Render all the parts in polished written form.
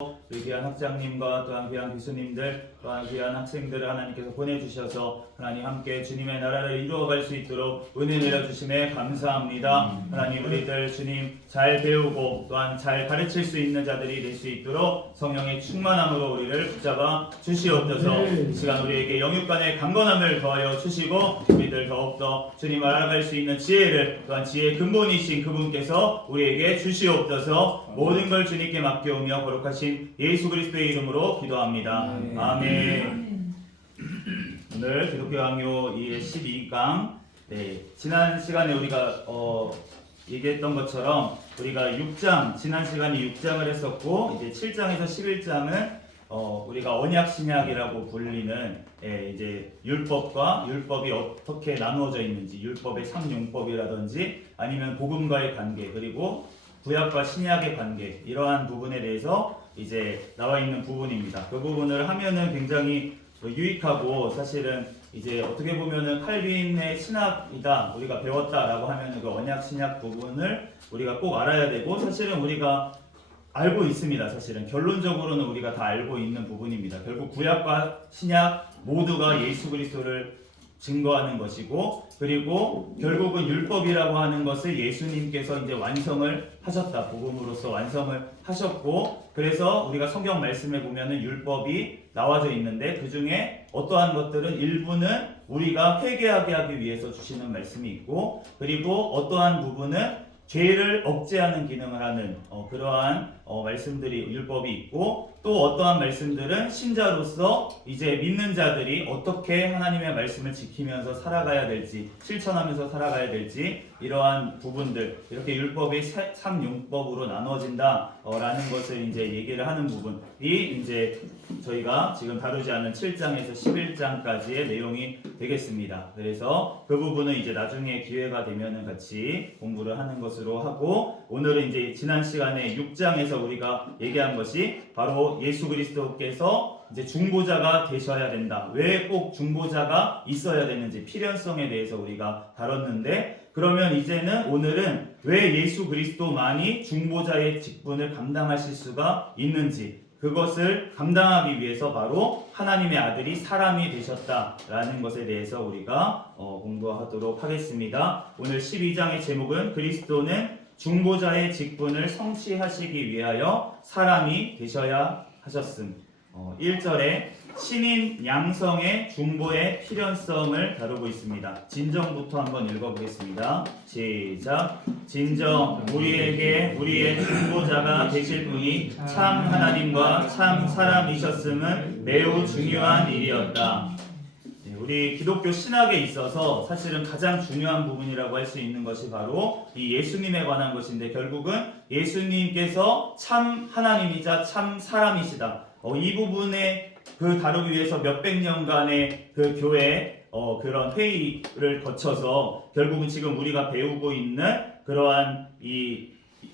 우리 귀한 학장님과 또한 귀한 교수님들 또한 귀한 학생들을 하나님께서 보내주셔서 하나님 함께 주님의 나라를 이루어갈 수 있도록 은혜 내려주심에 감사합니다. 하나님 우리들 주님 잘 배우고 또한 잘 가르칠 수 있는 자들이 될 수 있도록 성령의 충만함으로 우리를 붙잡아 주시옵소서. 이 시간 우리에게 영육간의 강건함을 더하여 주시고 우리들 더욱더 주님을 알아갈 수 있는 지혜를 또한 지혜의 근본이신 그분께서 우리에게 주시옵소서. 모든 걸 주님께 맡겨오며 거룩하신 예수 그리스도의 이름으로 기도합니다. 아멘. 오늘 기독교 강요 12강 지난 시간에 우리가 얘기했던 것처럼 우리가 6장 지난 시간에 6장을 했었고 이제 7장에서 11장은 우리가 언약 신약이라고 불리는 이제 율법과 율법이 어떻게 나누어져 있는지 율법의 3융법이라든지 아니면 복음과의 관계 그리고 구약과 신약의 관계 이러한 부분에 대해서 이제 나와 있는 부분입니다. 그 부분을 하면은 굉장히 유익하고 사실은 이제 어떻게 보면은 칼빈의 신학이다 우리가 배웠다라고 하면은 그 언약 신약 부분을 우리가 꼭 알아야 되고 사실은 우리가 알고 있습니다. 사실은 결론적으로는 우리가 다 알고 있는 부분입니다. 결국 구약과 신약 모두가 예수 그리스도를 증거하는 것이고 그리고 결국은 율법이라고 하는 것을 예수님께서 이제 완성을 하셨다. 복음으로서 완성을 하셨고 그래서 우리가 성경 말씀에 보면은 율법이 나와져 있는데 그 중에 어떠한 것들은 일부는 우리가 회개하게 하기 위해서 주시는 말씀이 있고 그리고 어떠한 부분은 죄를 억제하는 기능을 하는 그러한 말씀들이 율법이 있고 또 어떠한 말씀들은 신자로서 이제 믿는 자들이 어떻게 하나님의 말씀을 지키면서 살아가야 될지 실천하면서 살아가야 될지 이러한 부분들 이렇게 율법이 3융법으로 나눠진다라는 것을 이제 얘기를 하는 부분이 이제 저희가 지금 다루지 않은 7장에서 11장까지의 내용이 되겠습니다. 그래서 그 부분은 이제 나중에 기회가 되면은 같이 공부를 하는 것으로 하고 오늘은 이제 지난 시간에 6장에서 우리가 얘기한 것이 바로 예수 그리스도께서 이제 중보자가 되셔야 된다. 왜 꼭 중보자가 있어야 되는지 필연성에 대해서 우리가 다뤘는데 그러면 이제는 오늘은 왜 예수 그리스도만이 중보자의 직분을 감당하실 수가 있는지 그것을 감당하기 위해서 바로 하나님의 아들이 사람이 되셨다라는 것에 대해서 우리가 공부하도록 하겠습니다. 오늘 12장의 제목은 그리스도는 중보자의 직분을 성취하시기 위하여 사람이 되셔야 하셨음. 1절에 신인 양성의 중보의 필연성을 다루고 있습니다. 진정부터 한번 읽어보겠습니다. 시작. 진정 우리에게 우리의 중보자가 되실 분이 참 하나님과 참 사람이셨음은 매우 중요한 일이었다. 우리 기독교 신학에 있어서 사실은 가장 중요한 부분이라고 할 수 있는 것이 바로 이 예수님에 관한 것인데 결국은 예수님께서 참 하나님이자 참 사람이시다. 이 부분에 다루기 위해서 몇백 년간의 그 교회 그런 회의를 거쳐서 결국은 지금 우리가 배우고 있는 그러한 이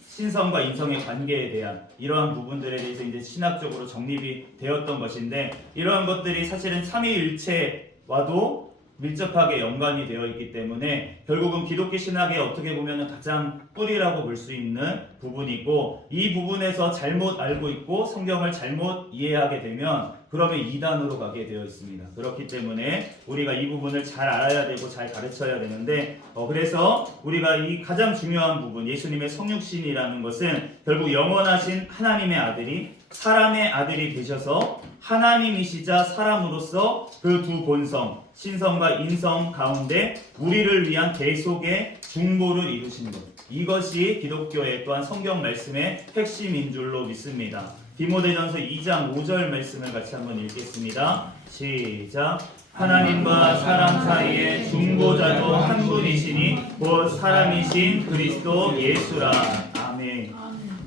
신성과 인성의 관계에 대한 이러한 부분들에 대해서 이제 신학적으로 정립이 되었던 것인데 이러한 것들이 사실은 삼위일체와도 밀접하게 연관이 되어 있기 때문에 결국은 기독교 신학의 어떻게 보면 가장 뿌리라고 볼 수 있는 부분이고 이 부분에서 잘못 알고 있고 성경을 잘못 이해하게 되면 그러면 이단으로 가게 되어 있습니다. 그렇기 때문에 우리가 이 부분을 잘 알아야 되고 잘 가르쳐야 되는데 그래서 우리가 이 가장 중요한 부분 예수님의 성육신이라는 것은 결국 영원하신 하나님의 아들이 사람의 아들이 되셔서 하나님이시자 사람으로서 그 두 본성 신성과 인성 가운데 우리를 위한 대속의 중보를 이루신 것 이것이 기독교의 또한 성경 말씀의 핵심인 줄로 믿습니다. 디모데전서 2장 5절 말씀을 같이 한번 읽겠습니다. 시작. 하나님과 사람 사이의 중보자도 한 분이시니 곧 사람이신 그리스도 예수라. 아멘.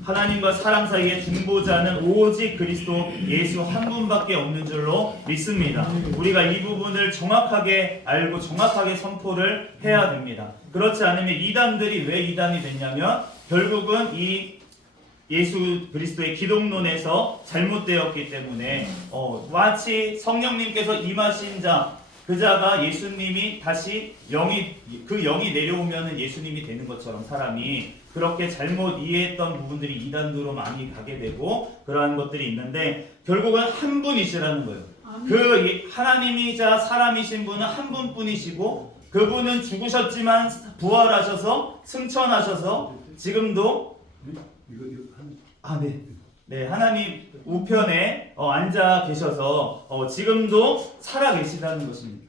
하나님과 사람 사이의 중보자는 오직 그리스도 예수 한 분밖에 없는 줄로 믿습니다. 우리가 이 부분을 정확하게 알고 정확하게 선포를 해야 됩니다. 그렇지 않으면 이단들이 왜 이단이 됐냐면 결국은 이 예수 그리스도의 기독론에서 잘못되었기 때문에 마치 성령님께서 임하신 자 그 자가 예수님이 다시 그 영이 내려오면은 예수님이 되는 것처럼 사람이 그렇게 잘못 이해했던 부분들이 이단으로 많이 가게 되고 그러한 것들이 있는데 결국은 한 분이시라는 거예요. 그 하나님이자 사람이신 분은 한 분뿐이시고 그분은 죽으셨지만 부활하셔서 승천하셔서 지금도 네, 하나님 우편에 앉아 계셔서 지금도 살아 계시다는 것입니다.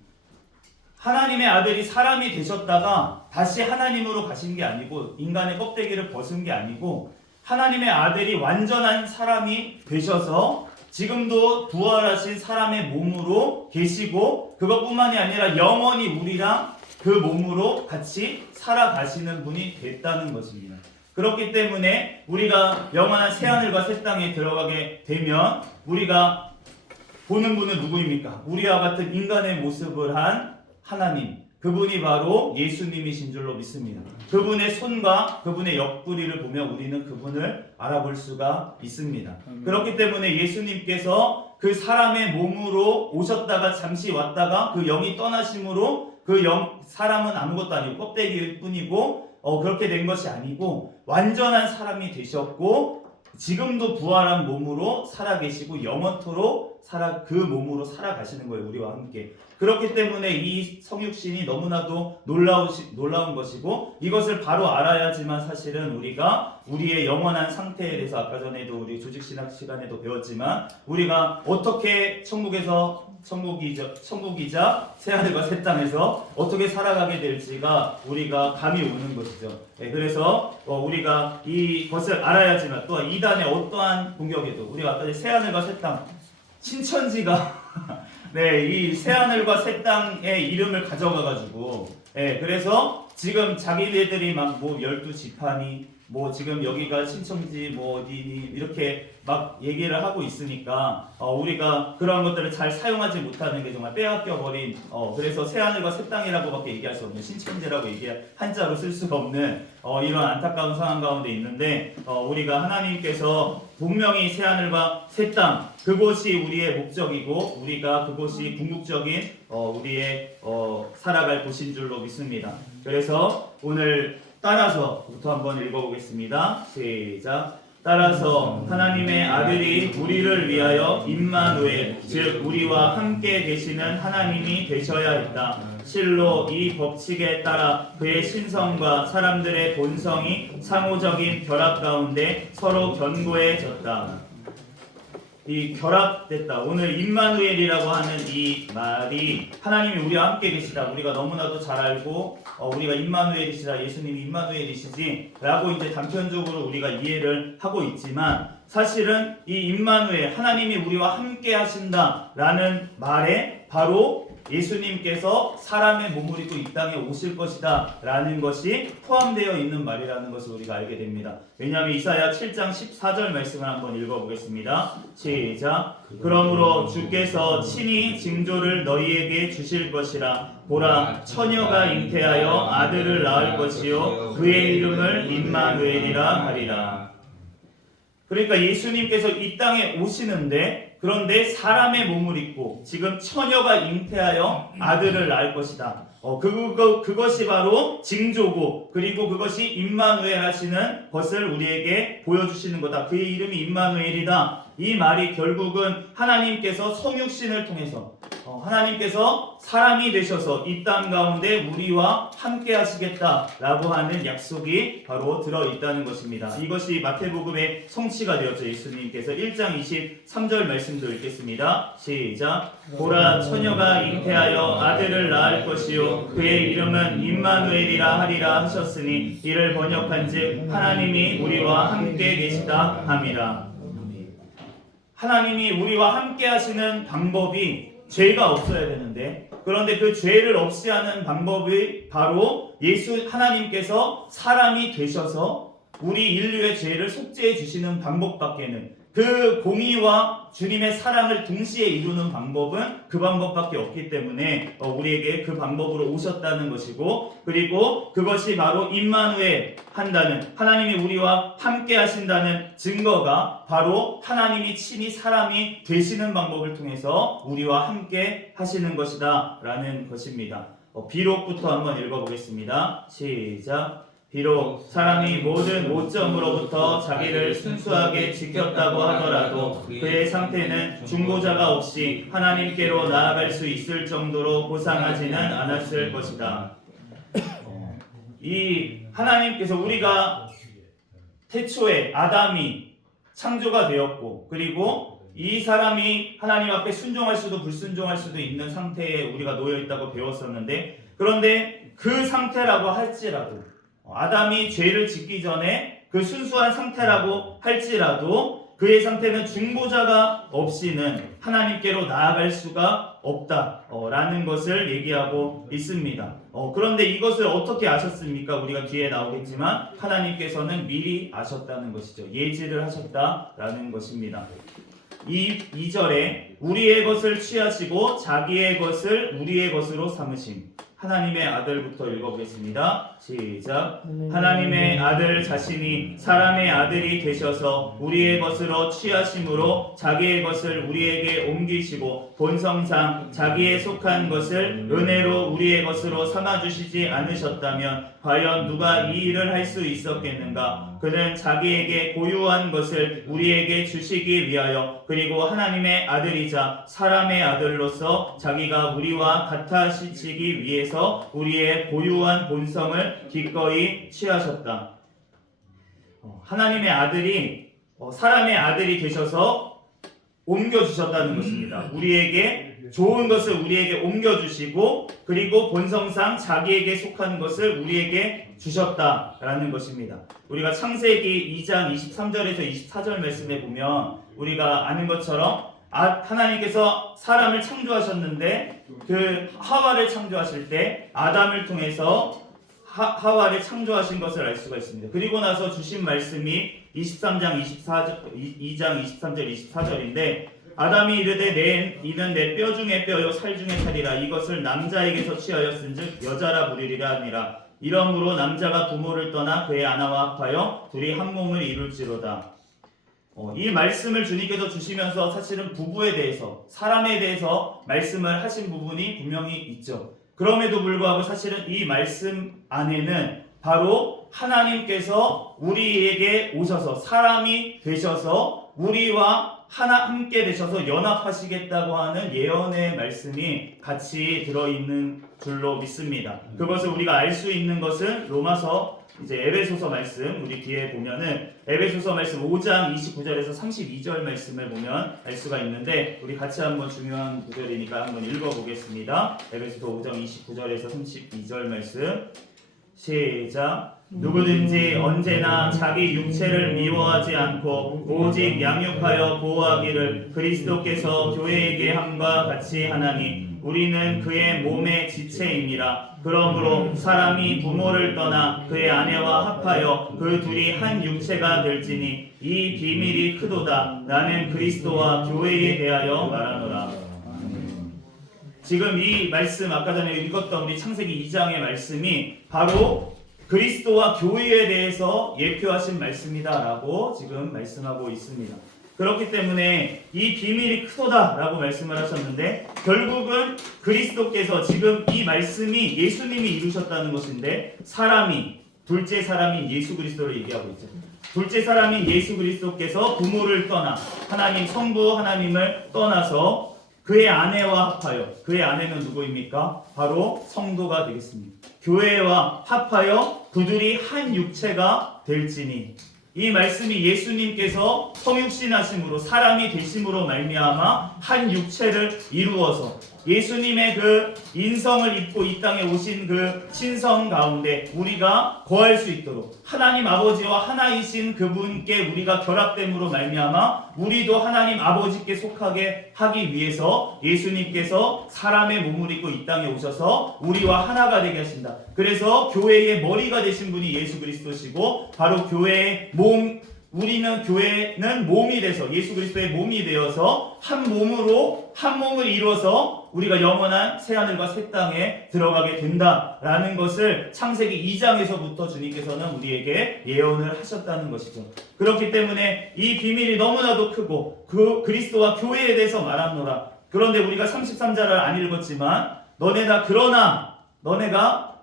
하나님의 아들이 사람이 되셨다가 다시 하나님으로 가신 게 아니고 인간의 껍데기를 벗은 게 아니고 하나님의 아들이 완전한 사람이 되셔서 지금도 부활하신 사람의 몸으로 계시고 그것뿐만이 아니라 영원히 우리랑 그 몸으로 같이 살아가시는 분이 됐다는 것입니다. 그렇기 때문에 우리가 영원한 새하늘과 새 땅에 들어가게 되면 우리가 보는 분은 누구입니까? 우리와 같은 인간의 모습을 한 하나님, 그분이 바로 예수님이신 줄로 믿습니다. 그분의 손과 그분의 옆구리를 보면 우리는 그분을 알아볼 수가 있습니다. 그렇기 때문에 예수님께서 그 사람의 몸으로 오셨다가 잠시 왔다가 그 영이 떠나심으로 그 사람은 아무것도 아니고 껍데기일 뿐이고 그렇게 된 것이 아니고 완전한 사람이 되셨고 지금도 부활한 몸으로 살아계시고 영원토록 그 몸으로 살아가시는 거예요. 우리와 함께. 그렇기 때문에 이 성육신이 너무나도 놀라운 것이고 이것을 바로 알아야지만 사실은 우리가 우리의 영원한 상태에 대해서 아까 전에도 우리 조직신학 시간에도 배웠지만 우리가 어떻게 천국이자 새하늘과 새 땅에서 어떻게 살아가게 될지가 우리가 감이 오는 것이죠. 네, 그래서 우리가 이것을 알아야지만 또한 이단의 어떠한 공격에도 우리가 아까 새하늘과 새 땅 신천지가 네, 이 새하늘과 새 땅의 이름을 가져가가지고 그래서 지금 자기네들이 막 12지파니 지금 여기가 신천지 어디니 이렇게 막 얘기를 하고 있으니까 우리가 그런 것들을 잘 사용하지 못하는 게 정말 빼앗겨버린 그래서 새하늘과 새 땅이라고밖에 얘기할 수 없는 신천지라고 한자로 쓸 수가 없는 이런 안타까운 상황 가운데 있는데 우리가 하나님께서 분명히 새하늘과 새 땅 그곳이 우리의 목적이고 우리가 그곳이 궁극적인 우리의 살아갈 곳인 줄로 믿습니다. 그래서 오늘 따라서부터 한번 읽어보겠습니다. 시작. 따라서 하나님의 아들이 우리를 위하여 임마누엘 즉 우리와 함께 계시는 하나님이 되셔야 했다. 실로 이 법칙에 따라 그의 신성과 사람들의 본성이 상호적인 결합 가운데 서로 견고해졌다. 이 결합됐다. 오늘 임마누엘이라고 하는 이 말이 하나님이 우리와 함께 계시다. 우리가 너무나도 잘 알고 우리가 임마누엘이시다. 예수님이 임마누엘이시지 라고 이제 단편적으로 우리가 이해를 하고 있지만 사실은 이 임마누엘 하나님이 우리와 함께 하신다 라는 말에 바로 예수님께서 사람의 몸을 입고 이 땅에 오실 것이다 라는 것이 포함되어 있는 말이라는 것을 우리가 알게 됩니다. 왜냐하면 이사야 7장 14절 말씀을 한번 읽어보겠습니다. 시작. 그러므로 주께서 친히 징조를 너희에게 주실 것이라. 보라, 처녀가 잉태하여 아들을 낳을 것이요 그의 이름을 임마누엘이라 하리라. 그러니까 예수님께서 이 땅에 오시는데 그런데 사람의 몸을 입고 지금 처녀가 잉태하여 아들을 낳을 것이다. 그것이 바로 징조고 그리고 그것이 임마누엘 하시는 것을 우리에게 보여주시는 거다. 그의 이름이 임마누엘이다. 이 말이 결국은 하나님께서 성육신을 통해서 하나님께서 사람이 되셔서 이 땅 가운데 우리와 함께 하시겠다라고 하는 약속이 바로 들어있다는 것입니다. 이것이 마태복음의 성취가 되었죠. 예수님께서 1장 23절 말씀도 읽겠습니다. 시작. 보라, 처녀가 잉태하여 아들을 낳을 것이요 그의 이름은 임마누엘이라 하리라 하셨으니 이를 번역한즉 하나님이 우리와 함께 계시다 함이라. 하나님이 우리와 함께 하시는 방법이 죄가 없어야 되는데 그런데 그 죄를 없이 하는 방법이 바로 하나님께서 사람이 되셔서 우리 인류의 죄를 속죄해 주시는 방법밖에는 그 공의와 주님의 사랑을 동시에 이루는 방법은 그 방법밖에 없기 때문에 우리에게 그 방법으로 오셨다는 것이고 그리고 그것이 바로 임마누엘 한다는 하나님이 우리와 함께 하신다는 증거가 바로 하나님이 친히 사람이 되시는 방법을 통해서 우리와 함께 하시는 것이다 라는 것입니다. 비록부터 한번 읽어보겠습니다. 시작. 비록 사람이 모든 오점으로부터 자기를 순수하게 지켰다고 하더라도 그의 상태는 중보자가 없이 하나님께로 나아갈 수 있을 정도로 고상하지는 않았을 것이다. 이 하나님께서 우리가 태초에 아담이 창조가 되었고, 그리고 이 사람이 하나님 앞에 순종할 수도 불순종할 수도 있는 상태에 우리가 놓여 있다고 배웠었는데, 그런데 그 상태라고 할지라도, 아담이 죄를 짓기 전에 그 순수한 상태라고 할지라도 그의 상태는 중보자가 없이는 하나님께로 나아갈 수가 없다라는 것을 얘기하고 있습니다. 그런데 이것을 어떻게 아셨습니까? 우리가 뒤에 나오겠지만 하나님께서는 미리 아셨다는 것이죠. 예지를 하셨다라는 것입니다. 2절에 우리의 것을 취하시고 자기의 것을 우리의 것으로 삼으심. 하나님의 아들부터 읽어보겠습니다. 시작. 하나님의 아들 자신이 사람의 아들이 되셔서 우리의 것으로 취하심으로 자기의 것을 우리에게 옮기시고 본성상 자기에 속한 것을 은혜로 우리의 것으로 삼아주시지 않으셨다면 과연 누가 이 일을 할 수 있었겠는가? 그는 자기에게 고유한 것을 우리에게 주시기 위하여 그리고 하나님의 아들이자 사람의 아들로서 자기가 우리와 같아지시기 위해서 우리의 고유한 본성을 기꺼이 취하셨다. 하나님의 아들이 사람의 아들이 되셔서 옮겨주셨다는 것입니다. 우리에게 좋은 것을 우리에게 옮겨주시고 그리고 본성상 자기에게 속한 것을 우리에게 주셨다라는 것입니다. 우리가 창세기 2장 23절에서 24절 말씀에 보면 우리가 아는 것처럼 하나님께서 사람을 창조하셨는데 그 하와를 창조하실 때 아담을 통해서 하와를 창조하신 것을 알 수가 있습니다. 그리고 나서 주신 말씀이 2장 23절 24절인데 아담이 이르되 이는 내 뼈 중에 뼈요 살 중에 살이라 이것을 남자에게서 취하였은즉 여자라 부르리라 하니라. 이러므로 남자가 부모를 떠나 그의 아내와 합하여 둘이 한 몸을 이룰지로다. 이 말씀을 주님께서 주시면서 사실은 부부에 대해서 사람에 대해서 말씀을 하신 부분이 분명히 있죠. 그럼에도 불구하고 사실은 이 말씀 안에는 바로 하나님께서 우리에게 오셔서 사람이 되셔서 우리와 함께 되셔서 연합하시겠다고 하는 예언의 말씀이 같이 들어있는 줄로 믿습니다. 그것을 우리가 알 수 있는 것은 로마서 에베소서 말씀 우리 뒤에 보면은 에베소서 말씀 5장 29절에서 32절 말씀을 보면 알 수가 있는데 우리 같이 한번 중요한 구절이니까 한번 읽어보겠습니다. 에베소서 5장 29절에서 32절 말씀 시작. 누구든지 언제나 자기 육체를 미워하지 않고 오직 양육하여 보호하기를 그리스도께서 교회에게 함과 같이 하나니 우리는 그의 몸의 지체임이라. 그러므로 사람이 부모를 떠나 그의 아내와 합하여 그 둘이 한 육체가 될지니 이 비밀이 크도다. 나는 그리스도와 교회에 대하여 말하노라. 지금 이 말씀 아까 전에 읽었던 우리 창세기 2장의 말씀이 바로 그리스도와 교회에 대해서 예표하신 말씀이다라고 지금 말씀하고 있습니다. 그렇기 때문에 이 비밀이 크도다라고 말씀을 하셨는데 결국은 그리스도께서 지금 이 말씀이 예수님이 이루셨다는 것인데 둘째 사람인 예수 그리스도를 얘기하고 있죠. 둘째 사람인 예수 그리스도께서 부모를 떠나 하나님 성부 하나님을 떠나서 그의 아내와 합하여 그의 아내는 누구입니까? 바로 성도가 되겠습니다. 교회와 합하여 그들이 한 육체가 될지니 이 말씀이 예수님께서 성육신하심으로 사람이 되심으로 말미암아 한 육체를 이루어서 예수님의 그 인성을 입고 이 땅에 오신 그 신성 가운데 우리가 거할 수 있도록 하나님 아버지와 하나이신 그분께 우리가 결합됨으로 말미암아 우리도 하나님 아버지께 속하게 하기 위해서 예수님께서 사람의 몸을 입고 이 땅에 오셔서 우리와 하나가 되게 하신다. 그래서 교회의 머리가 되신 분이 예수 그리스도시고 바로 교회의 우리는 교회는 몸이 돼서 예수 그리스도의 몸이 되어서 한 몸을 이루어서 우리가 영원한 새하늘과 새 땅에 들어가게 된다라는 것을 창세기 2장에서부터 주님께서는 우리에게 예언을 하셨다는 것이죠. 그렇기 때문에 이 비밀이 너무나도 크고 그 그리스도와 교회에 대해서 말하노라. 그런데 우리가 33절을 안 읽었지만 너네가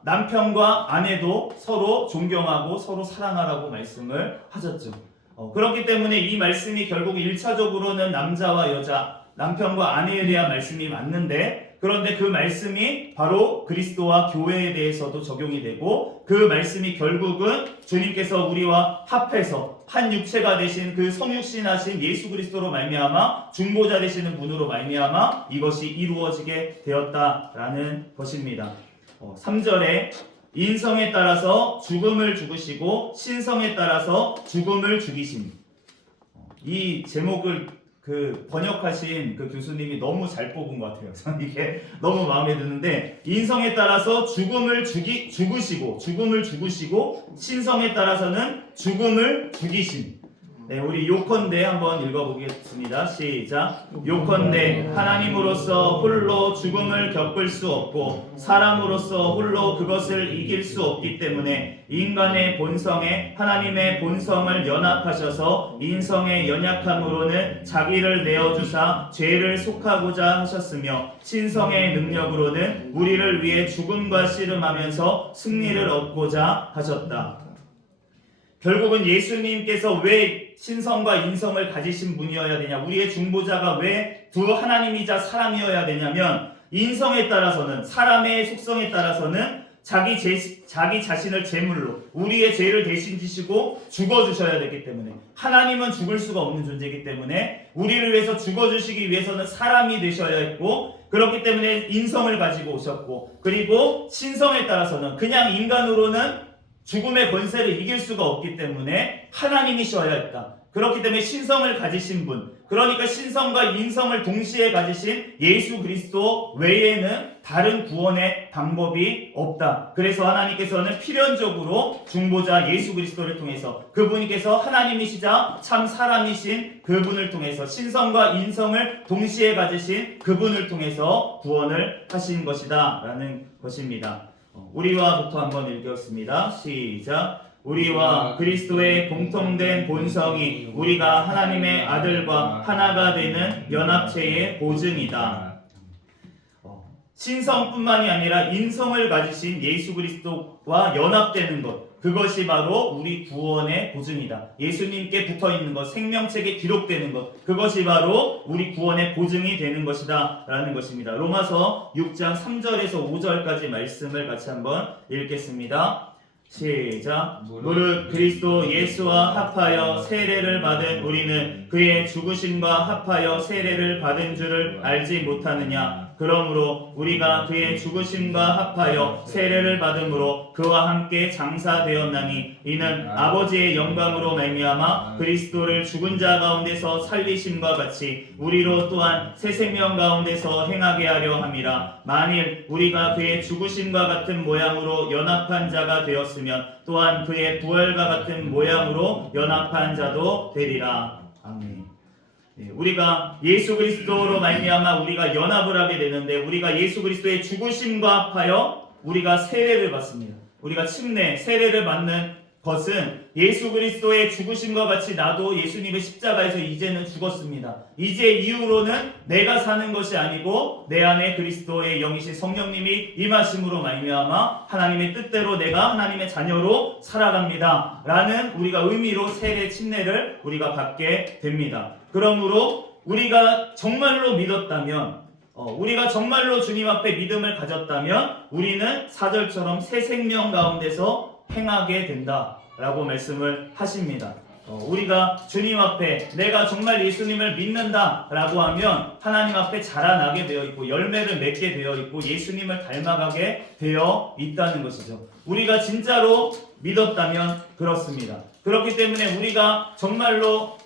남편과 아내도 서로 존경하고 서로 사랑하라고 말씀을 하셨죠. 그렇기 때문에 이 말씀이 결국 1차적으로는 남자와 여자, 남편과 아내에 대한 말씀이 맞는데, 그런데 그 말씀이 바로 그리스도와 교회에 대해서도 적용이 되고, 그 말씀이 결국은 주님께서 우리와 합해서 한 육체가 되신 그 성육신하신 예수 그리스도로 말미암아 중보자 되시는 분으로 말미암아 이것이 이루어지게 되었다라는 것입니다. 3절에 인성에 따라서 죽음을 죽으시고 신성에 따라서 죽음을 죽이심. 이 제목을 번역하신 그 교수님이 너무 잘 뽑은 것 같아요. 저는 이게 너무 마음에 드는데, 인성에 따라서 죽음을 죽으시고 신성에 따라서는 죽음을 죽이심. 네, 우리 요컨대 한번 읽어보겠습니다. 시작. 요컨대 하나님으로서 홀로 죽음을 겪을 수 없고 사람으로서 홀로 그것을 이길 수 없기 때문에 인간의 본성에 하나님의 본성을 연합하셔서 인성의 연약함으로는 자기를 내어주사 죄를 속하고자 하셨으며 신성의 능력으로는 우리를 위해 죽음과 씨름하면서 승리를 얻고자 하셨다. 결국은 예수님께서 왜 신성과 인성을 가지신 분이어야 되냐, 우리의 중보자가 왜 두 하나님이자 사람이어야 되냐면, 인성에 따라서는, 사람의 속성에 따라서는 자기 자신을 제물로 우리의 죄를 대신 지시고 죽어주셔야 되기 때문에, 하나님은 죽을 수가 없는 존재이기 때문에 우리를 위해서 죽어주시기 위해서는 사람이 되셔야 했고, 그렇기 때문에 인성을 가지고 오셨고, 그리고 신성에 따라서는 그냥 인간으로는 죽음의 권세를 이길 수가 없기 때문에 하나님이셔야 했다. 그렇기 때문에 신성을 가지신 분, 그러니까 신성과 인성을 동시에 가지신 예수 그리스도 외에는 다른 구원의 방법이 없다. 그래서 하나님께서는 필연적으로 중보자 예수 그리스도를 통해서, 그분께서 하나님이시자 참 사람이신 그분을 통해서, 신성과 인성을 동시에 가지신 그분을 통해서 구원을 하신 것이다 라는 것입니다. 우리와부터 한번 읽겠습니다. 시작. 우리와 그리스도의 공통된 본성이 우리가 하나님의 아들과 하나가 되는 연합체의 보증이다. 신성뿐만이 아니라 인성을 가지신 예수 그리스도와 연합되는 것, 그것이 바로 우리 구원의 보증이다. 예수님께 붙어있는 것, 생명책에 기록되는 것, 그것이 바로 우리 구원의 보증이 되는 것이다 라는 것입니다. 로마서 6장 3절에서 5절까지 말씀을 같이 한번 읽겠습니다. 시작. 무릇 그리스도 예수와 합하여 세례를 받은 우리는 그의 죽으심과 합하여 세례를 받은 줄을 알지 못하느냐. 그러므로 우리가 그의 죽으심과 합하여 세례를 받음으로 그와 함께 장사되었나니 이는 아버지의 영광으로 말미암아 그리스도를 죽은 자 가운데서 살리심과 같이 우리로 또한 새 생명 가운데서 행하게 하려 함이라. 만일 우리가 그의 죽으심과 같은 모양으로 연합한 자가 되었으면 또한 그의 부활과 같은 모양으로 연합한 자도 되리라. 아멘. 우리가 예수 그리스도로 말미암아 우리가 연합을 하게 되는데, 우리가 예수 그리스도의 죽으심과 합하여 우리가 세례를 받습니다. 우리가 침례, 세례를 받는 것은 예수 그리스도의 죽으심과 같이 나도 예수님의 십자가에서 이제는 죽었습니다. 이제 이후로는 내가 사는 것이 아니고 내 안에 그리스도의 영이신 성령님이 임하심으로 말미암아 하나님의 뜻대로 내가 하나님의 자녀로 살아갑니다 라는 우리가 의미로 세례 침례를 우리가 받게 됩니다. 그러므로 우리가 정말로 믿었다면, 우리가 정말로 주님 앞에 믿음을 가졌다면 우리는 4절처럼 새 생명 가운데서 행하게 된다라고 말씀을 하십니다. 우리가 주님 앞에 내가 정말 예수님을 믿는다라고 하면 하나님 앞에 자라나게 되어 있고 열매를 맺게 되어 있고 예수님을 닮아가게 되어 있다는 것이죠. 우리가 진짜로 믿었다면 그렇습니다. 그렇기 때문에 우리가 정말로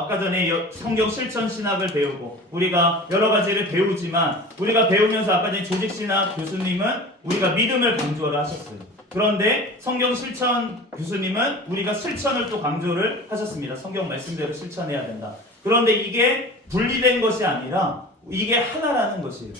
아까 전에 성경 실천 신학을 배우고 우리가 여러 가지를 배우지만, 우리가 배우면서 아까 전에 조직 신학 교수님은 우리가 믿음을 강조를 하셨어요. 그런데 성경 실천 교수님은 우리가 실천을 또 강조를 하셨습니다. 성경 말씀대로 실천해야 된다. 그런데 이게 분리된 것이 아니라 이게 하나라는 것이에요.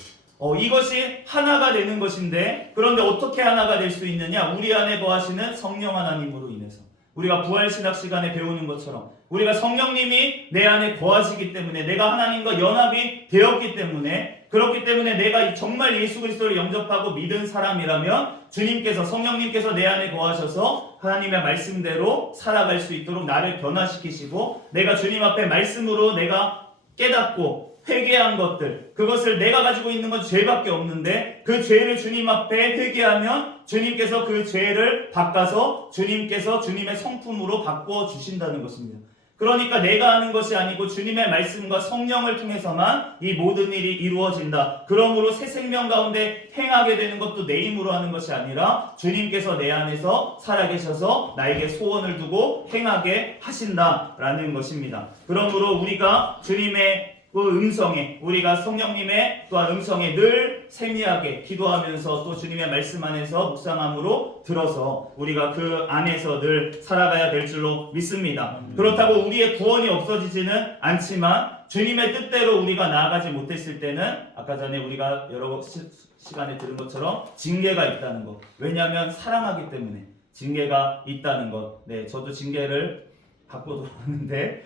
이것이 하나가 되는 것인데, 그런데 어떻게 하나가 될 수 있느냐? 우리 안에 거하시는 성령 하나님으로 인해서. 우리가 부활신학 시간에 배우는 것처럼 우리가 성령님이 내 안에 거하시기 때문에, 내가 하나님과 연합이 되었기 때문에, 그렇기 때문에 내가 정말 예수 그리스도를 영접하고 믿은 사람이라면 주님께서, 성령님께서 내 안에 거하셔서 하나님의 말씀대로 살아갈 수 있도록 나를 변화시키시고, 내가 주님 앞에 말씀으로 내가 깨닫고 회개한 것들, 그것을 내가 가지고 있는 건 죄밖에 없는데 그 죄를 주님 앞에 회개하면 주님께서 그 죄를 닦아서 주님께서 주님의 성품으로 바꿔 주신다는 것입니다. 그러니까 내가 하는 것이 아니고 주님의 말씀과 성령을 통해서만 이 모든 일이 이루어진다. 그러므로 새 생명 가운데 행하게 되는 것도 내 힘으로 하는 것이 아니라 주님께서 내 안에서 살아계셔서 나에게 소원을 두고 행하게 하신다라는 것입니다. 그러므로 우리가 주님의 그 음성에, 우리가 성령님의 또한 음성에 늘 세미하게 기도하면서 또 주님의 말씀 안에서 묵상함으로 들어서 우리가 그 안에서 늘 살아가야 될 줄로 믿습니다. 그렇다고 우리의 구원이 없어지지는 않지만 주님의 뜻대로 우리가 나아가지 못했을 때는 아까 전에 우리가 여러 시간에 들은 것처럼 징계가 있다는 것. 왜냐하면 사랑하기 때문에 징계가 있다는 것. 네, 저도 징계를 받고 돌아왔는데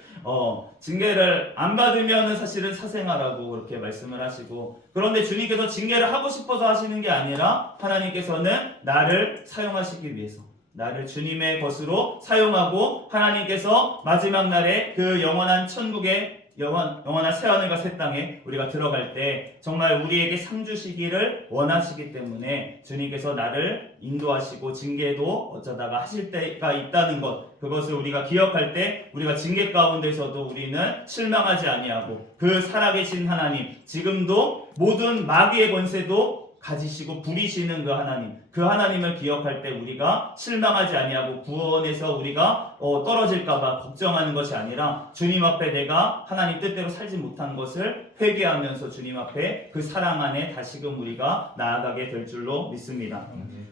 징계를 안 받으면 사실은 사생아라고 그렇게 말씀을 하시고, 그런데 주님께서 징계를 하고 싶어서 하시는 게 아니라 하나님께서는 나를 사용하시기 위해서, 나를 주님의 것으로 사용하고 하나님께서 마지막 날에 그 영원한 천국의 영원한 새하늘과 새 땅에 우리가 들어갈 때 정말 우리에게 상 주시기를 원하시기 때문에 주님께서 나를 인도하시고 징계도 어쩌다가 하실 때가 있다는 것, 그것을 우리가 기억할 때 우리가 징계 가운데서도 우리는 실망하지 아니하고 그 살아계신 하나님, 지금도 모든 마귀의 권세도 가지시고 부리시는 그 하나님을 기억할 때 우리가 실망하지 아니하고 구원에서 우리가 떨어질까봐 걱정하는 것이 아니라 주님 앞에 내가 하나님 뜻대로 살지 못한 것을 회개하면서 주님 앞에 그 사랑 안에 다시금 우리가 나아가게 될 줄로 믿습니다.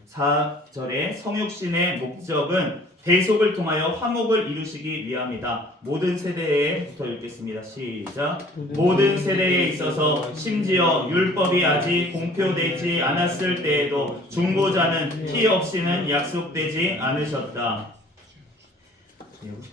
4절에 성육신의 목적은 대속을 통하여 화목을 이루시기 위함이다. 모든 세대에부터 읽겠습니다. 시작. 모든 세대에 있어서 심지어 율법이 아직 공표되지 않았을 때에도 중보자는 피 없이는 약속되지 않으셨다.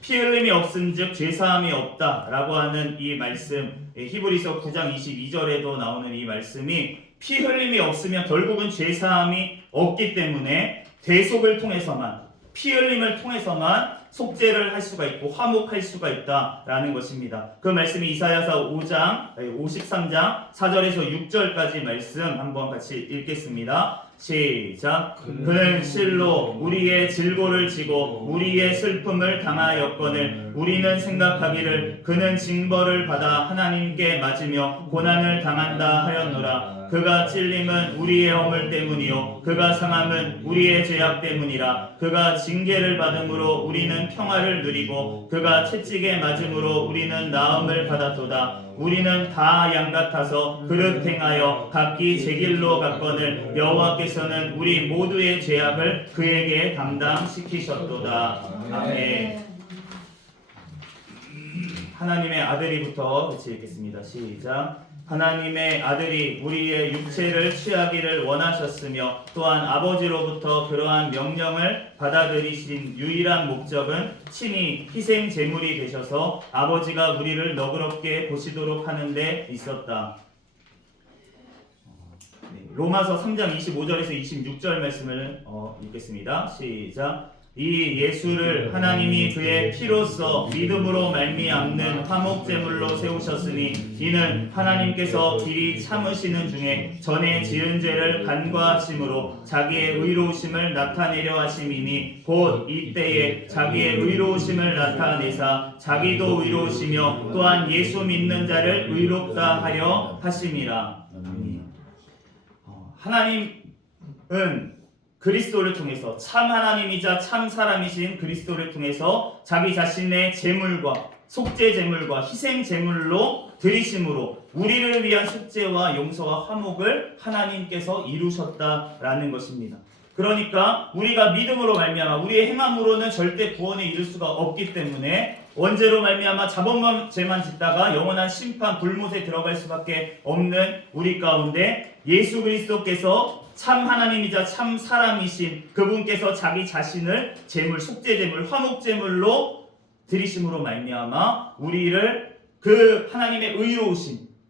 피 흘림이 없은즉 죄사함이 없다라고 하는 이 말씀, 히브리서 9장 22절에도 나오는 이 말씀이 피 흘림이 없으면 결국은 죄사함이 없기 때문에 대속을 통해서만, 피 흘림을 통해서만 속죄를 할 수가 있고 화목할 수가 있다라는 것입니다. 그 말씀이 이사야서 53장 4절에서 6절까지 말씀 한번 같이 읽겠습니다. 시작. 그는 실로 우리의 질고를 지고 우리의 슬픔을 당하였거늘 우리는 생각하기를 그는 징벌을 받아 하나님께 맞으며 고난을 당한다 하였노라. 그가 찔림은 우리의 허물 때문이요 그가 상함은 우리의 죄악 때문이라. 그가 징계를 받음으로 우리는 평화를 누리고 그가 채찍에 맞음으로 우리는 나음을 받았도다. 우리는 다 양같아서 그릇 행하여 각기 제 길로 갔거늘 여호와께서는 우리 모두의 죄악을 그에게 담당시키셨도다. 아멘. 하나님의 아들이부터 같이 읽겠습니다. 시작. 하나님의 아들이 우리의 육체를 취하기를 원하셨으며 또한 아버지로부터 그러한 명령을 받아들이신 유일한 목적은 친히 희생 제물이 되셔서 아버지가 우리를 너그럽게 보시도록 하는 데 있었다. 로마서 3장 25절에서 26절 말씀을 읽겠습니다. 시작. 이 예수를 하나님이 그의 피로써 믿음으로 말미암는 화목제물로 세우셨으니 이는 하나님께서 길이 참으시는 중에 전에 지은 죄를 간과하심으로 자기의 의로우심을 나타내려 하심이니 곧 이때에 자기의 의로우심을 나타내사 자기도 의로우시며 또한 예수 믿는 자를 의롭다 하려 하심이라. 하나님은 그리스도를 통해서 참 하나님이자 참 사람이신 그리스도를 통해서 자기 자신의 제물과 속죄 제물과 희생 제물로 드리심으로 우리를 위한 속죄와 용서와 화목을 하나님께서 이루셨다라는 것입니다. 그러니까 우리가 믿음으로 말미암아 우리의 행함으로는 절대 구원에 이를 수가 없기 때문에 원죄로 말미암아 자범죄만 짓다가 영원한 심판 불못에 들어갈 수밖에 없는 우리 가운데 예수 그리스도께서 참 하나님이자 참 사람이신 그분께서 자기 자신을 제물, 속죄 제물, 화목 제물로 들이심으로 말미암아 우리를 그 하나님의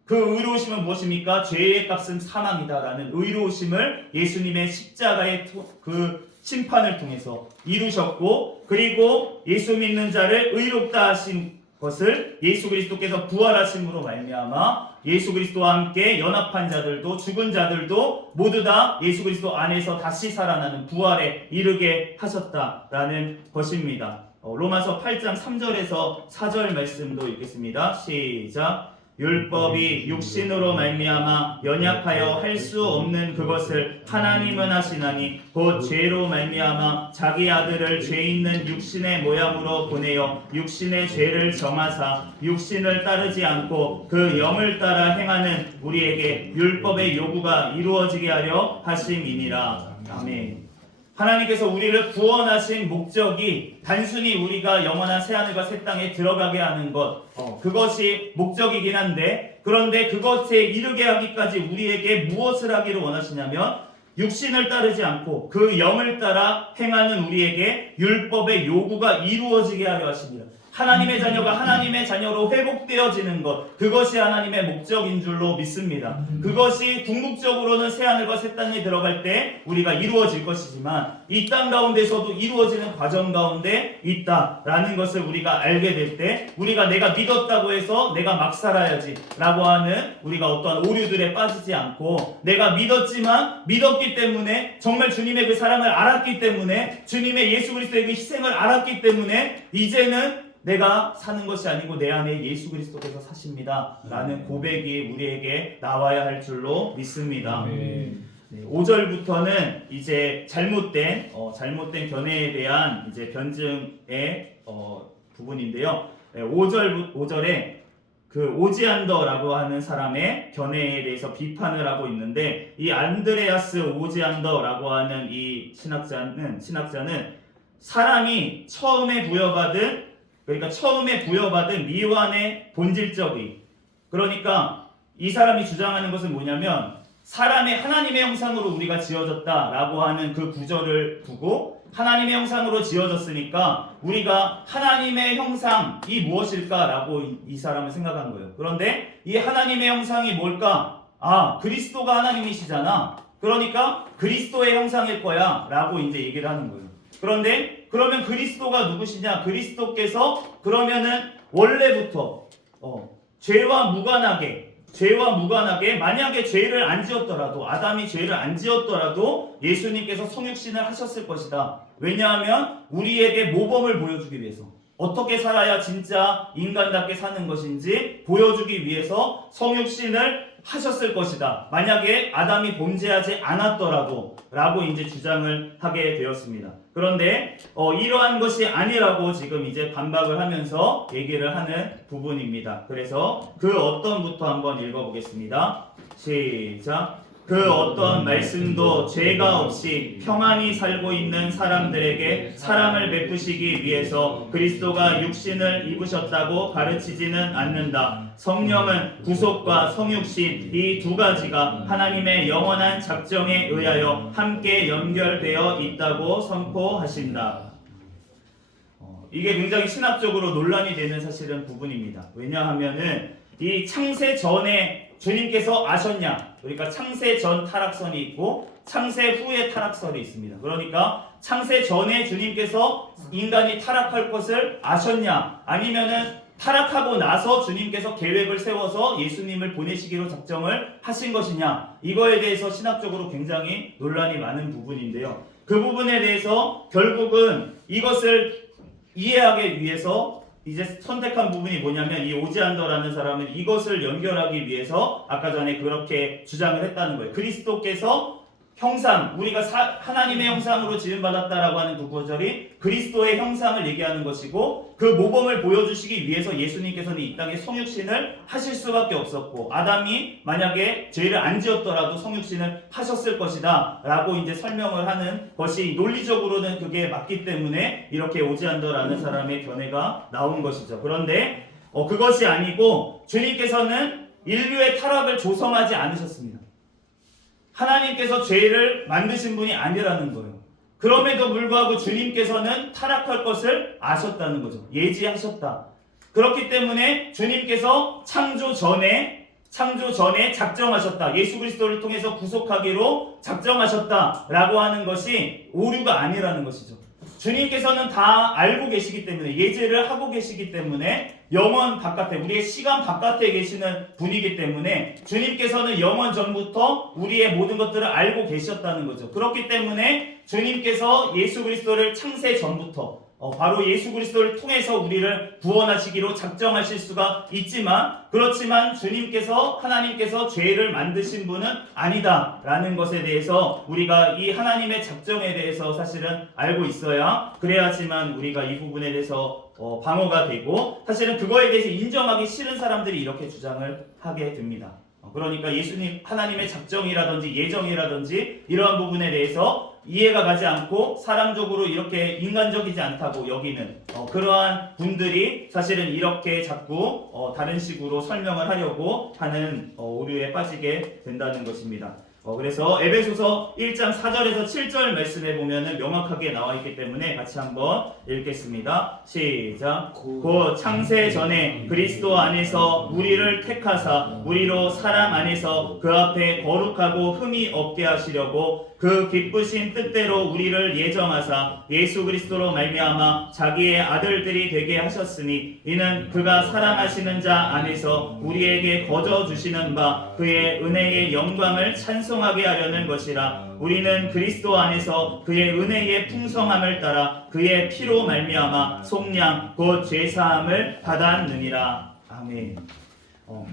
그 의로우심은 무엇입니까? 죄의 값은 사망이다라는 의로우심을 예수님의 십자가의 그 심판을 통해서 이루셨고, 그리고 예수 믿는 자를 의롭다 하신 것을 예수 그리스도께서 부활하심으로 말미암아 예수 그리스도와 함께 연합한 자들도 죽은 자들도 모두 다 예수 그리스도 안에서 다시 살아나는 부활에 이르게 하셨다라는 것입니다. 로마서 8장 3절에서 4절 말씀도 읽겠습니다. 시작. 율법이 육신으로 말미암아 연약하여 할 수 없는 그것을 하나님은 하시나니 곧 죄로 말미암아 자기 아들을 죄 있는 육신의 모양으로 보내어 육신의 죄를 정하사 육신을 따르지 않고 그 영을 따라 행하는 우리에게 율법의 요구가 이루어지게 하려 하심이니라. 아멘. 하나님께서 우리를 구원하신 목적이 단순히 우리가 영원한 새하늘과 새 땅에 들어가게 하는 것, 그것이 목적이긴 한데, 그런데 그것에 이르게 하기까지 우리에게 무엇을 하기를 원하시냐면 육신을 따르지 않고 그 영을 따라 행하는 우리에게 율법의 요구가 이루어지게 하려 하십니다. 하나님의 자녀가 하나님의 자녀로 회복되어지는 것, 그것이 하나님의 목적인 줄로 믿습니다. 그것이 궁극적으로는 새하늘과 새 땅에 들어갈 때 우리가 이루어질 것이지만 이 땅 가운데서도 이루어지는 과정 가운데 있다라는 것을 우리가 알게 될 때, 우리가 내가 믿었다고 해서 내가 막 살아야지 라고 하는 우리가 어떠한 오류들에 빠지지 않고, 내가 믿었기 때문에, 정말 주님의 그 사랑을 알았기 때문에, 주님의 예수 그리스도의 그 희생을 알았기 때문에 이제는 내가 사는 것이 아니고 내 안에 예수 그리스도께서 사십니다 라는 고백이 우리에게 나와야 할 줄로 믿습니다. 5절부터는 이제 잘못된 견해에 대한 이제 변증의 부분인데요. 5절에 그 오지안더라고 하는 사람의 견해에 대해서 비판을 하고 있는데, 이 안드레아스 오지안더라고 하는 이 신학자는 사람이 처음에 부여받은 미완의 본질적이, 그러니까 이 사람이 주장하는 것은 뭐냐면, 하나님의 형상으로 우리가 지어졌다라고 하는 그 구절을 두고, 하나님의 형상으로 지어졌으니까 우리가 하나님의 형상이 무엇일까라고 이 사람은 생각한 거예요. 그런데 이 하나님의 형상이 뭘까? 그리스도가 하나님이시잖아. 그러니까 그리스도의 형상일 거야 라고 이제 얘기를 하는 거예요. 그런데 그러면 그리스도가 누구시냐? 그리스도께서 그러면은 원래부터 죄와 무관하게 만약에 죄를 안 지었더라도, 아담이 죄를 안 지었더라도 예수님께서 성육신을 하셨을 것이다. 왜냐하면 우리에게 모범을 보여주기 위해서, 어떻게 살아야 진짜 인간답게 사는 것인지 보여주기 위해서 성육신을 하셨을 것이다. 만약에 아담이 범죄하지 않았더라도 라고 이제 주장을 하게 되었습니다. 그런데 이러한 것이 아니라고 지금 이제 반박을 하면서 얘기를 하는 부분입니다. 그래서 그 어떤부터 한번 읽어보겠습니다. 시작. 그 어떤 말씀도 죄가 없이 평안히 살고 있는 사람들에게 사랑을 베푸시기 위해서 그리스도가 육신을 입으셨다고 가르치지는 않는다. 성령은 구속과 성육신 이 두 가지가 하나님의 영원한 작정에 의하여 함께 연결되어 있다고 선포하신다. 이게 굉장히 신학적으로 논란이 되는 사실은 부분입니다. 왜냐하면은 이 창세 전에 주님께서 아셨냐? 그러니까 창세 전 타락선이 있고 창세 후의 타락선이 있습니다. 그러니까 창세 전에 주님께서 인간이 타락할 것을 아셨냐? 아니면은 타락하고 나서 주님께서 계획을 세워서 예수님을 보내시기로 작정을 하신 것이냐? 이거에 대해서 신학적으로 굉장히 논란이 많은 부분인데요. 그 부분에 대해서 결국은 이것을 이해하기 위해서 이제 선택한 부분이 뭐냐면, 이 오지안더라는 사람은 이것을 연결하기 위해서 아까 전에 그렇게 주장을 했다는 거예요. 그리스도께서 형상, 우리가 하나님의 형상으로 지음받았다라고 하는 그 구절이 그리스도의 형상을 얘기하는 것이고, 그 모범을 보여주시기 위해서 예수님께서는 이 땅에 성육신을 하실 수밖에 없었고, 아담이 만약에 죄를 안 지었더라도 성육신을 하셨을 것이다 라고 이제 설명을 하는 것이, 논리적으로는 그게 맞기 때문에 이렇게 오지안더라는 사람의 견해가 나온 것이죠. 그런데 그것이 아니고 주님께서는 인류의 타락을 조성하지 않으셨습니다. 하나님께서 죄를 만드신 분이 아니라는 거예요. 그럼에도 불구하고 주님께서는 타락할 것을 아셨다는 거죠. 예지하셨다. 그렇기 때문에 주님께서 창조 전에 작정하셨다. 예수 그리스도를 통해서 구속하기로 작정하셨다라고 하는 것이 오류가 아니라는 것이죠. 주님께서는 다 알고 계시기 때문에, 예제를 하고 계시기 때문에, 영원 바깥에, 우리의 시간 바깥에 계시는 분이기 때문에 주님께서는 영원 전부터 우리의 모든 것들을 알고 계셨다는 거죠. 그렇기 때문에 주님께서 예수 그리스도를 창세 전부터 바로 예수 그리스도를 통해서 우리를 구원하시기로 작정하실 수가 있지만, 그렇지만 주님께서, 하나님께서 죄를 만드신 분은 아니다라는 것에 대해서 우리가 이 하나님의 작정에 대해서 사실은 알고 있어야, 그래야지만 우리가 이 부분에 대해서 방어가 되고, 사실은 그거에 대해서 인정하기 싫은 사람들이 이렇게 주장을 하게 됩니다. 그러니까 예수님, 하나님의 작정이라든지 예정이라든지 이러한 부분에 대해서 이해가 가지 않고 사람적으로 이렇게 인간적이지 않다고 여기는 그러한 분들이 사실은 이렇게 자꾸 다른 식으로 설명을 하려고 하는 오류에 빠지게 된다는 것입니다. 그래서 에베소서 1장 4절에서 7절 말씀에 보면은 명확하게 나와 있기 때문에 같이 한번 읽겠습니다. 시작. 곧 창세 전에 그리스도 안에서 우리를 택하사 우리로 사랑 안에서 그 앞에 거룩하고 흠이 없게 하시려고 그 기쁘신 뜻대로 우리를 예정하사 예수 그리스도로 말미암아 자기의 아들들이 되게 하셨으니 이는 그가 사랑하시는 자 안에서 우리에게 거저 주시는 바 그의 은혜의 영광을 찬송하게 하려는 것이라. 우리는 그리스도 안에서 그의 은혜의 풍성함을 따라 그의 피로 말미암아 속량 곧 죄사함을 받았느니라. 아멘.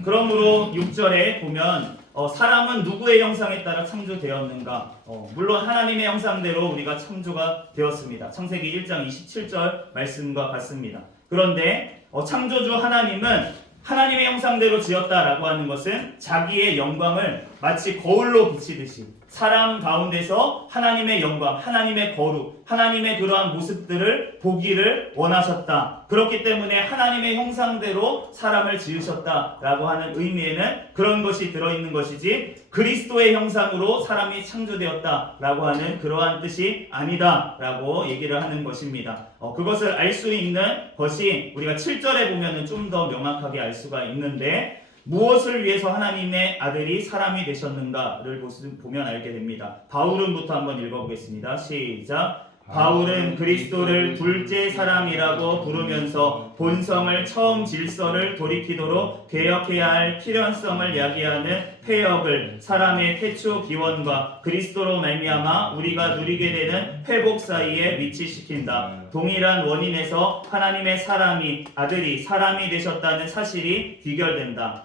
그러므로 6절에 보면 사람은 누구의 형상에 따라 창조되었는가? 물론 하나님의 형상대로 우리가 창조가 되었습니다. 창세기 1장 27절 말씀과 같습니다. 그런데 창조주 하나님은 하나님의 형상대로 지었다라고 하는 것은 자기의 영광을 마치 거울로 비치듯이 사람 가운데서 하나님의 영광, 하나님의 거룩, 하나님의 그러한 모습들을 보기를 원하셨다. 그렇기 때문에 하나님의 형상대로 사람을 지으셨다라고 하는 의미에는 그런 것이 들어있는 것이지 그리스도의 형상으로 사람이 창조되었다라고 하는 그러한 뜻이 아니다라고 얘기를 하는 것입니다. 그것을 알 수 있는 것이 우리가 7절에 보면은 좀 더 명확하게 알 수가 있는데, 무엇을 위해서 하나님의 아들이 사람이 되셨는가를 보면 알게 됩니다. 바울은부터 한번 읽어보겠습니다. 시작. 바울은 그리스도를 둘째 사람이라고 부르면서 본성을 처음 질서를 돌이키도록 개혁해야 할 필연성을 야기하는 폐역을 사람의 태초 기원과 그리스도로 말미암아 우리가 누리게 되는 회복 사이에 위치시킨다. 동일한 원인에서 하나님의 아들이 사람이 되셨다는 사실이 귀결된다.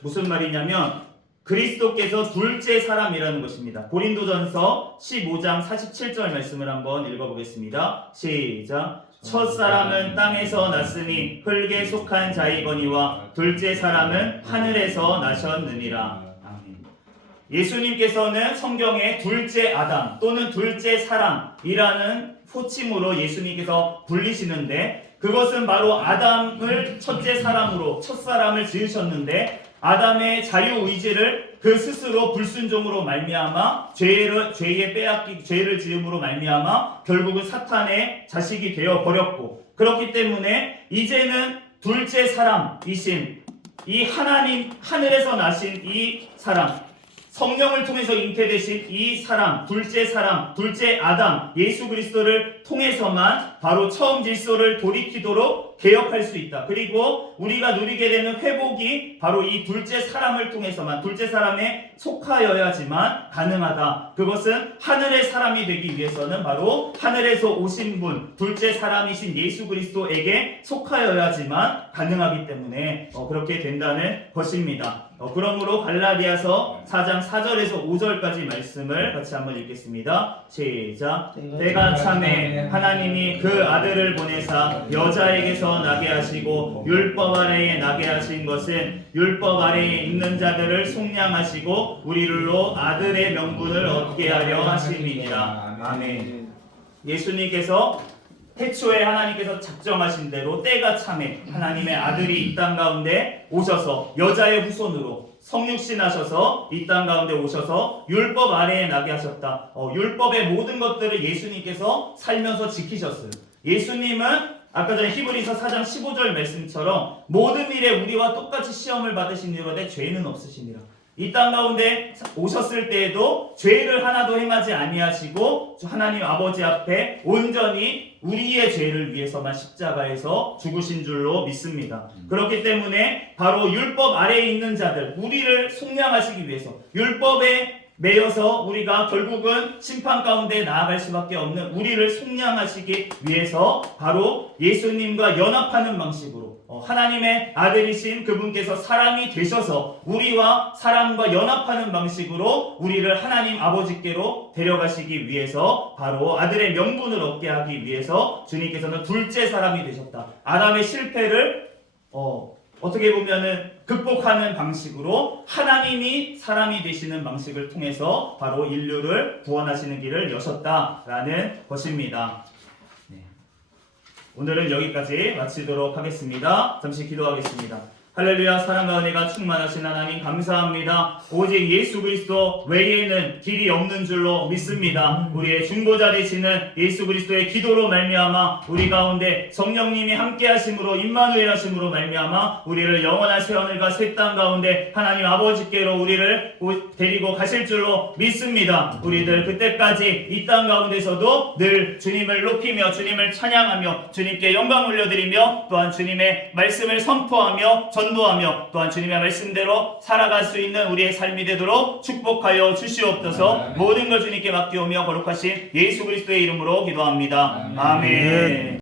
무슨 말이냐면 그리스도께서 둘째 사람이라는 것입니다. 고린도전서 15장 47절 말씀을 한번 읽어보겠습니다. 시작. 첫 사람은 땅에서 났으니 흙에 속한 자이거니와 둘째 사람은 하늘에서 나셨느니라. 아멘. 예수님께서는 성경에 둘째 아담 또는 둘째 사람이라는 호칭으로 예수님께서 불리시는데, 그것은 바로 아담을 첫째 사람으로 첫 사람을 지으셨는데, 아담의 자유의지를 그 스스로 불순종으로 말미암아 죄를 지음으로 말미암아 결국은 사탄의 자식이 되어 버렸고, 그렇기 때문에 이제는 둘째 사람이신 이 하나님, 하늘에서 나신 이 사람, 성령을 통해서 잉태되신 이 사람, 둘째 아담, 예수 그리스도를 통해서만 바로 처음 질서를 돌이키도록 개혁할 수 있다. 그리고 우리가 누리게 되는 회복이 바로 이 둘째 사람을 통해서만, 둘째 사람에 속하여야지만 가능하다. 그것은 하늘의 사람이 되기 위해서는 바로 하늘에서 오신 분, 둘째 사람이신 예수 그리스도에게 속하여야지만 가능하기 때문에 그렇게 된다는 것입니다. 그러므로 갈라디아서 4장 4절에서 5절까지 말씀을 같이 한번 읽겠습니다. 시작. 때가 참에 하나님이 그 아들을 보내사 여자에게서 나게 하시고 율법 아래에 나게 하신 것은 율법 아래에 있는 자들을 속량하시고 우리로 아들의 명분을 얻게 하려 하심이니라. 아멘. 예수님께서 태초에 하나님께서 작정하신 대로 때가 참에 하나님의 아들이 이 땅 가운데 오셔서 여자의 후손으로 성육신하셔서 이 땅 가운데 오셔서 율법 아래에 나게 하셨다. 율법의 모든 것들을 예수님께서 살면서 지키셨어요. 예수님은 아까 전에 히브리서 4장 15절 말씀처럼 모든 일에 우리와 똑같이 시험을 받으신 이로되 죄는 없으시니라. 이 땅 가운데 오셨을 때에도 죄를 하나도 행하지 아니하시고 하나님 아버지 앞에 온전히 우리의 죄를 위해서만 십자가에서 죽으신 줄로 믿습니다. 그렇기 때문에 바로 율법 아래에 있는 자들, 우리를 속량하시기 위해서 율법에 매여서 우리가 결국은 심판 가운데 나아갈 수밖에 없는 우리를 속량하시기 위해서 바로 예수님과 연합하는 방식으로 하나님의 아들이신 그분께서 사람이 되셔서 우리와 사람과 연합하는 방식으로 우리를 하나님 아버지께로 데려가시기 위해서 바로 아들의 명분을 얻게 하기 위해서 주님께서는 둘째 사람이 되셨다. 아담의 실패를 어떻게 보면은 극복하는 방식으로 하나님이 사람이 되시는 방식을 통해서 바로 인류를 구원하시는 길을 여셨다라는 것입니다. 오늘은 여기까지 마치도록 하겠습니다. 잠시 기도하겠습니다. 할렐루야. 사랑과 은혜가 충만하신 하나님 감사합니다. 오직 예수 그리스도 외에는 길이 없는 줄로 믿습니다. 우리의 중보자 되시는 예수 그리스도의 기도로 말미암아 우리 가운데 성령님이 함께 하심으로 임마누엘 하심으로 말미암아 우리를 영원한 새하늘과 새 땅 가운데 하나님 아버지께로 우리를 데리고 가실 줄로 믿습니다. 우리들 그때까지 이 땅 가운데서도 늘 주님을 높이며 주님을 찬양하며 주님께 영광 올려드리며 또한 주님의 말씀을 선포하며 전도하며 또한 주님의 말씀대로 살아갈 수 있는 우리의 삶이 되도록 축복하여 주시옵소서. 모든 걸 주님께 맡기오며 거룩하신 예수 그리스도의 이름으로 기도합니다. 아멘.